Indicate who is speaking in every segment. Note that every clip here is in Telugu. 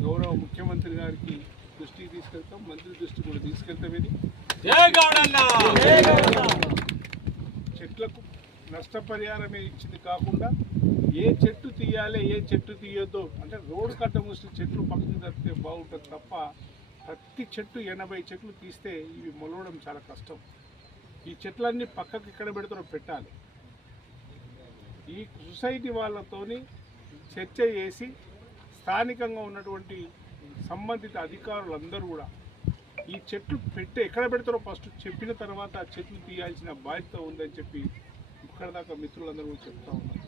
Speaker 1: గౌరవ ముఖ్యమంత్రి గారికి దృష్టికి తీసుకెళ్తాం మంత్రి దృష్టికి కూడా తీసుకెళ్తాం ఇది.
Speaker 2: జై గౌడన్న!
Speaker 1: చెట్లకు నష్టపరిహారం ఇచ్చింది కాకుండా ఏ చెట్టు తీయాలి ఏ చెట్టు తీయొద్దు అంటే రోడ్డు కట్ట మూసి చెట్లు పక్కన తప్పితే బాగుంటుంది తప్ప ప్రతి చెట్టు ఎనభై చెట్లు తీస్తే ఇవి మొలవడం చాలా కష్టం. ఈ చెట్లన్నీ పక్కకి ఎక్కడ పెడతారో పెట్టాలి. ఈ సొసైటీ వాళ్ళతోని చర్చ చేసి స్థానికంగా ఉన్నటువంటి సంబంధిత అధికారులందరూ కూడా ఈ చెట్లు పెట్టి ఎక్కడ పెడతారో ఫస్ట్ చెప్పిన తర్వాత ఆ చెట్లు తీయాల్సిన బాధ్యత ఉందని చెప్పి ఇక్కడ దాకా మిత్రులందరూ కూడా చెప్తా ఉన్నారు.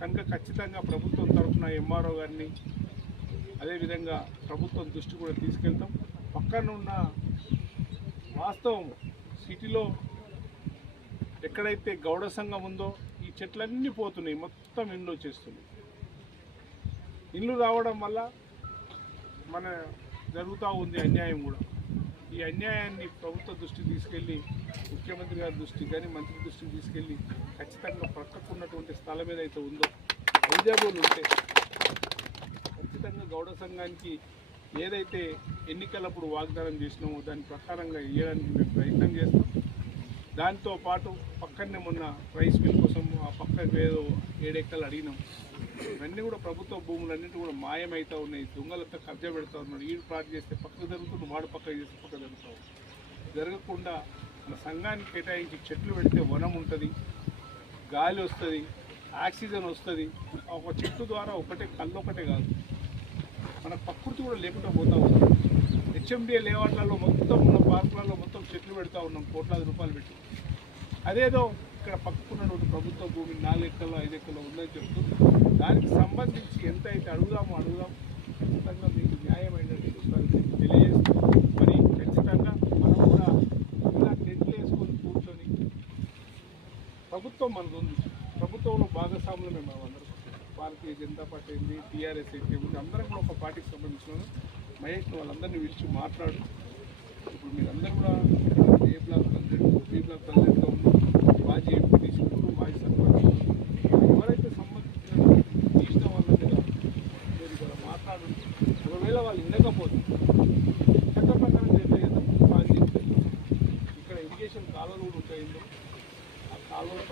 Speaker 1: కనుక ఖచ్చితంగా ప్రభుత్వం తరఫున ఎంఆర్ఓ గారిని అదేవిధంగా ప్రభుత్వం దృష్టి కూడా తీసుకెళ్తాం. పక్కన ఉన్న వాస్తవం సిటీలో ఎక్కడైతే గౌడ సంఘం ఉందో ఈ చెట్లన్నీ పోతున్నాయి మొత్తం ఇండ్లు వచ్చేస్తున్నాయి. ఇల్లు రావడం వల్ల మన జరుగుతూ ఉంది అన్యాయం కూడా. ఈ అన్యాయాన్ని ప్రభుత్వ దృష్టికి తీసుకెళ్ళి ముఖ్యమంత్రి గారి దృష్టికి కానీ మంత్రి దృష్టికి తీసుకెళ్ళి ఖచ్చితంగా ప్రక్కకు ఉన్నటువంటి స్థలం ఏదైతే ఉందో ఎలిజిబుల్ ఉంటే ఖచ్చితంగా గౌడ సంఘానికి ఏదైతే ఎన్నికలప్పుడు వాగ్దానం చేసినామో దాని ప్రకారంగా ఇవ్వడానికి మేము ప్రయత్నం చేస్తాం. దాంతో పాటు పక్కనే మొన్న రైస్ మిల్ కోసం ఆ పక్కకు ఏదో ఏడెక్కలు అడిగినాం. ఇవన్నీ కూడా ప్రభుత్వ భూములన్నింటి కూడా మాయమవుతూ ఉన్నాయి. దొంగలతో కబ్జా పెడతా ఉన్నాడు ఈడు ప్లాట్ చేస్తే పక్కకు జరుగుతుంది వాడు పక్కకు చేస్తే పక్క జరుగుతావు జరగకుండా మన సంఘానికి కేటాయించి చెట్లు పెడితే వనం ఉంటుంది గాలి వస్తుంది ఆక్సిజన్ వస్తుంది. ఒక చెట్టు ద్వారా ఒకటే కళ్ళు ఒకటే కాదు. మన ప్రకృతి కూడా లేకుండా పోతా ఉంది. హెచ్ఎండిఏ లేవాట్లలో మొత్తం ఉన్న పార్కులలో మొత్తం చెట్లు పెడతా ఉన్నాం కోట్లాది రూపాయలు పెట్టి. అదేదో ఇక్కడ పక్కకున్నటువంటి ప్రభుత్వ భూమి నాలుగు ఎక్కల్లో ఐదు ఎక్కల్లో ఉందని చెప్తూ దానికి సంబంధించి ఎంత అయితే అడుగుదామో అడుగుదాం. ఖచ్చితంగా మీకు న్యాయమైనది మీకు తెలియజేస్తూ మరి ఖచ్చితంగా మనం కూడా ఇలా టెంట్లు వేసుకొని కూర్చొని ప్రభుత్వం మనకు ఉంది. ప్రభుత్వంలో భాగస్వాములమే మనం అందరం. భారతీయ జనతా పార్టీ ఏంటి టీఆర్ఎస్ అయితే ఉంది. అందరం కూడా ఒక పార్టీకి సంబంధించిన మహేష్ వాళ్ళందరినీ పిలిచి మాట్లాడు. ఒకవేళ వాళ్ళు వినకపోతే చట్ట ప్రకారం చేస్తే బాగా ఇక్కడ ఇరిగేషన్ కాలువలు కూడా ఉంటాయి ఆ కాలువల